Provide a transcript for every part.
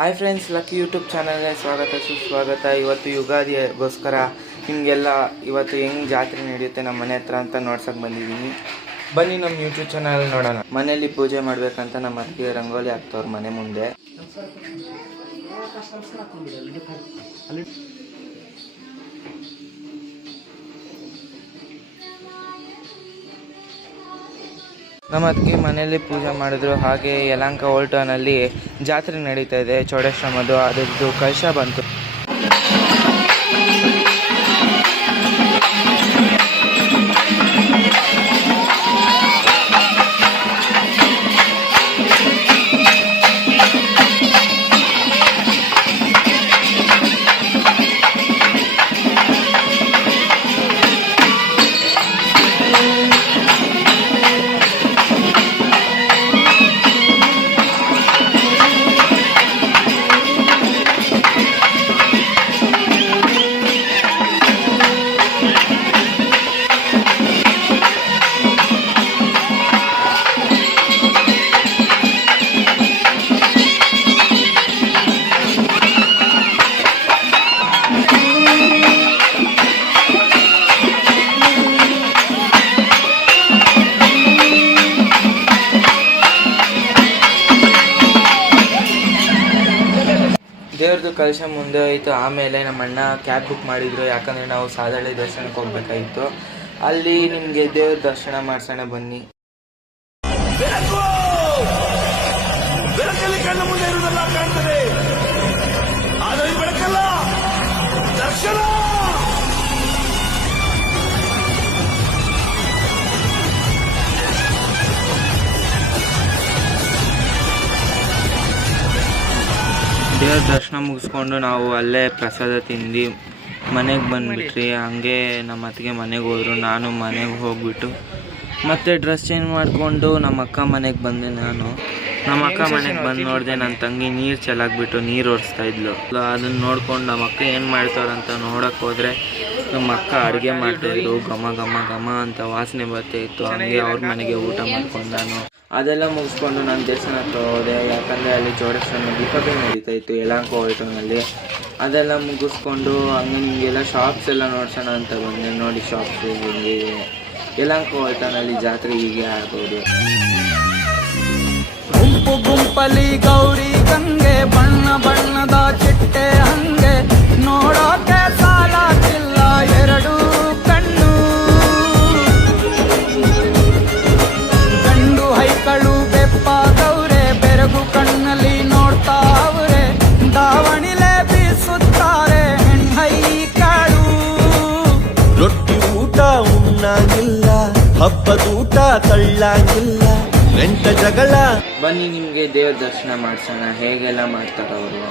Hi friends, lucky YouTube ಚಾನಲ್ಗೆ ಸ್ವಾಗತ ಸುಸ್ವಾಗತ. ಇವತ್ತು ಯುಗಾದಿಗೋಸ್ಕರ ನಿಮಗೆಲ್ಲ ಇವತ್ತು ಹೆಂಗೆ ಜಾತ್ರೆ ನಡೆಯುತ್ತೆ ನಮ್ಮ ಮನೆ ಹತ್ರ ಅಂತ ನೋಡ್ಸೋಕೆ ಬಂದಿದ್ದೀನಿ. ಬನ್ನಿ ನಮ್ಮ ಯೂಟ್ಯೂಬ್ ಚಾನಲ್ ನೋಡೋಣ. ಮನೆಯಲ್ಲಿ ಪೂಜೆ ಮಾಡಬೇಕಂತ ನಮ್ಮ ಅತ್ತಿಗೆ ರಂಗೋಲಿ ಹಾಕ್ತವ್ರು ಮನೆ ಮುಂದೆ. ನಮ್ಮ ಅದಕ್ಕೆ ಮನೆಯಲ್ಲಿ ಪೂಜೆ ಮಾಡಿದ್ರು. ಹಾಗೆ ಯಲಹಂಕ ಓಲ್ಡ್ ಟೌನಲ್ಲಿ ಜಾತ್ರೆ ನಡೀತಾ ಇದೆ, ಚೌಡೇಶ್ವರದ್ದು. ಅದರದ್ದು ಕಲಶ ಬಂತು. ದೇವ್ರದ್ದು ಕಲಶ ಮುಂದೆ ಹೋಯಿತು. ಆಮೇಲೆ ನಮ್ಮ ಅಣ್ಣ ಕ್ಯಾಬ್ ಬುಕ್ ಮಾಡಿದ್ರು, ಯಾಕಂದರೆ ನಾವು ಸಾದಳ್ಳಿ ದರ್ಶನಕ್ಕೆ ಹೋಗ್ಬೇಕಾಗಿತ್ತು. ಅಲ್ಲಿ ನಿಮಗೆ ದೇವ್ರ ದರ್ಶನ ಮಾಡ್ಸೋಣ ಬನ್ನಿ. ದೇವ್ರ ದರ್ಶನ ಮುಗಿಸ್ಕೊಂಡು ನಾವು ಅಲ್ಲೇ ಪ್ರಸಾದ ತಿಂದು ಮನೆಗೆ ಬಂದುಬಿಟ್ರಿ. ಹಂಗೆ ನಮ್ಮ ಅತ್ತಿಗೆ ಮನೆಗೆ ಹೋದ್ರು. ನಾನು ಮನೆಗೆ ಹೋಗ್ಬಿಟ್ಟು ಮತ್ತೆ ಡ್ರೆಸ್ ಚೇಂಜ್ ಮಾಡಿಕೊಂಡು ನಮ್ಮ ಅಕ್ಕ ಮನೆಗೆ ಬಂದೆ. ನಮ್ಮ ಅಕ್ಕ ಮನೆಗೆ ಬಂದು ನೋಡಿದೆ, ನನ್ನ ತಂಗಿ ನೀರು ಚೆಲ್ಲಾಕ್ಬಿಟ್ಟು ನೀರು ಒರೆಸ್ತಾ ಇದ್ಲು. ಅದನ್ನು ನೋಡ್ಕೊಂಡು ನಮ್ಮ ಅಕ್ಕ ಏನು ಮಾಡ್ತಾರಂತ ನೋಡೋಕೆ ಹೋದರೆ ನಮ್ಮ ಅಕ್ಕ ಅಡುಗೆ ಮಾಡ್ತಾಯಿದ್ರು. ಘಮ ಘಮ ಘಮ ಅಂತ ವಾಸನೆ ಬರ್ತಾಯಿತ್ತು. ಹಂಗೆ ಅವ್ರ ಮನೆಗೆ ಊಟ ಮಾಡ್ಕೊಂಡು ನಾನು ಅದೆಲ್ಲ ಮುಗಿಸ್ಕೊಂಡು ನಾನು ದೇವಸ್ಥಾನ ಹತ್ರ ಹೋದೆ, ಯಾಕಂದರೆ ಅಲ್ಲಿ ಚೌಡೇಶ್ವರ ದೀಪಾವಳಿ ನಡೀತಾ ಇತ್ತು ಯಲಹಂಕ ಹೋಟೆಲ್ನಲ್ಲಿ. ಅದೆಲ್ಲ ಮುಗಿಸ್ಕೊಂಡು ಹಂಗೆ ನಿಮಗೆಲ್ಲ ಶಾಪ್ಸ್ ಎಲ್ಲ ನೋಡ್ಸೋಣ ಅಂತ ಬಂದೆ. ನೋಡಿ ಶಾಪ್ಸ್ ಹಿಂಗೆ ಯಲಹಂಕ ಹೋಟೆಲ್ನಲ್ಲಿ ಜಾತ್ರೆ ಹೀಗೆ ಆಗೋದು. ಗುಂಪು ಗುಂಪಲಿ ಗೌರಿ ಗಂಗೆ, ಬಣ್ಣ ಬಣ್ಣದ ಚಿಟ್ಟೆ ಹಂಗೆ, ನೋಡೋಕೆ ಸಾಲಾಗಿಲ್ಲ ಎರಡು ಕಣ್ಣು. ಗಂಡು ಹೈಕಳು ಬೆಪ್ಪಾದವ್ರೆ, ಬೆರಗು ಕಣ್ಣಲ್ಲಿ ನೋಡ್ತಾ ಅವ್ರೆ, ದಾವಣಿಲೆ ಬೀಸುತ್ತಾರೆ ಹೆಣ್ಣೈಕಳು. ರೊಟ್ಟಿ ಊಟ ಉಣ್ಣಾಗಿಲ್ಲ, ಹಬ್ಬದೂಟ ತಳ್ಳಾಗಿಲ್ಲ, ಗಂಟ ಜಗಳ. ಬನ್ನಿ ನಿಮಗೆ ದೇವ್ರ ದರ್ಶನ ಮಾಡ್ಸೋಣ, ಹೇಗೆಲ್ಲ ಮಾಡ್ತಾರೆ ಅವರು.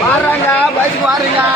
Waranga, baik waranga.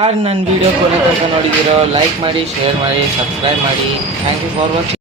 ಯಾರು ನನ್ನ ವಿಡಿಯೋ ಕೊನೆ ತನಕ ನೋಡಿದಿರೋ ಲೈಕ್ ಮಾಡಿ, ಶೇರ್ ಮಾಡಿ, ಸಬ್ಸ್ಕ್ರೈಬ್ ಮಾಡಿ. Thank you for watching.